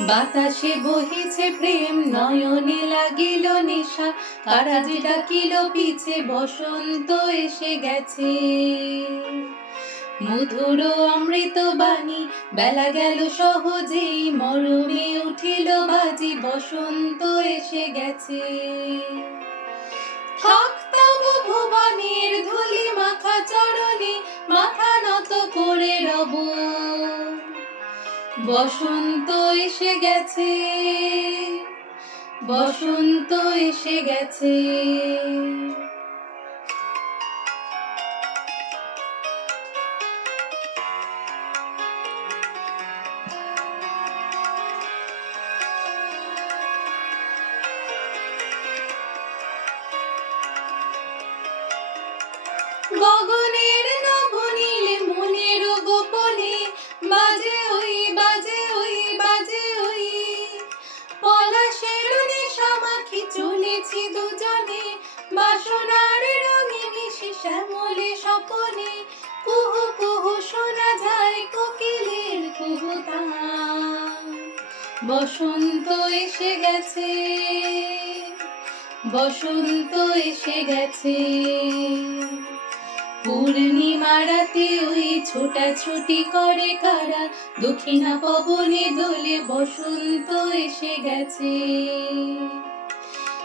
বাতাসে বহিছে প্রেম, নয়নে লাগিল নেশা। কারাজে ডাকিল, পিছে বসন্ত এসে গেছে। মধুর অমৃত বাণী, বেলা গেল সহজেই। মরমে উঠিল বাজি, বসন্ত এসে গেছে। থাকতাম ভুবনের ধুলি, মাথা চরণে, মাথা নত করে রব। বসন্ত এসে গেছে বসন্ত এসে গেছে। গগনের বসন্ত এসে গেছে, বসন্ত এসে গেছে। পূর্ণিমা রাতে ওই ছোটাছুটি করে কারা, দক্ষিণা পবনে দোলে বসন্ত এসে গেছে।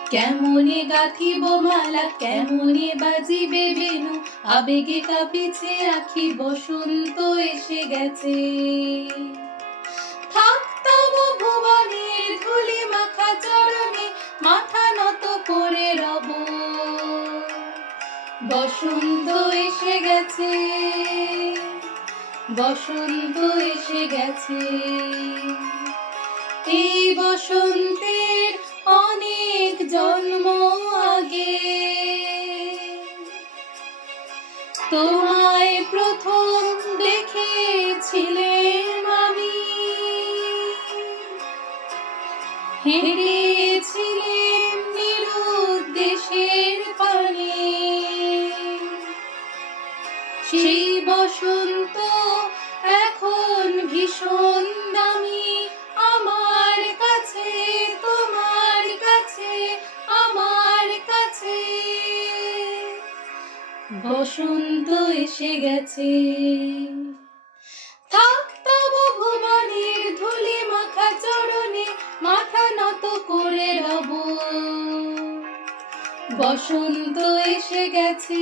কেমনে গাঁথিব মালা, কেমনে বাজিবে বেনু, আবেগে কাঁপিছে আখি, বসন্ত এসে গেছে। বসন্ত এসে গেছে, বসন্ত এসে গেছে। এই বসন্তের অনেক জন্ম আগে তোমায় প্রথম দেখেছিলেন আমি। হেঁটেছিলেন বসন্ত, এখন ভীষণ দামি। আমার কাছে, তোমার কাছে, আমার কাছে। বসন্ত এসে গেছে। থাকতাম ভুবনের ধুলি মাখা চরণে, মাথা নত করে রব। বসন্ত এসে গেছে।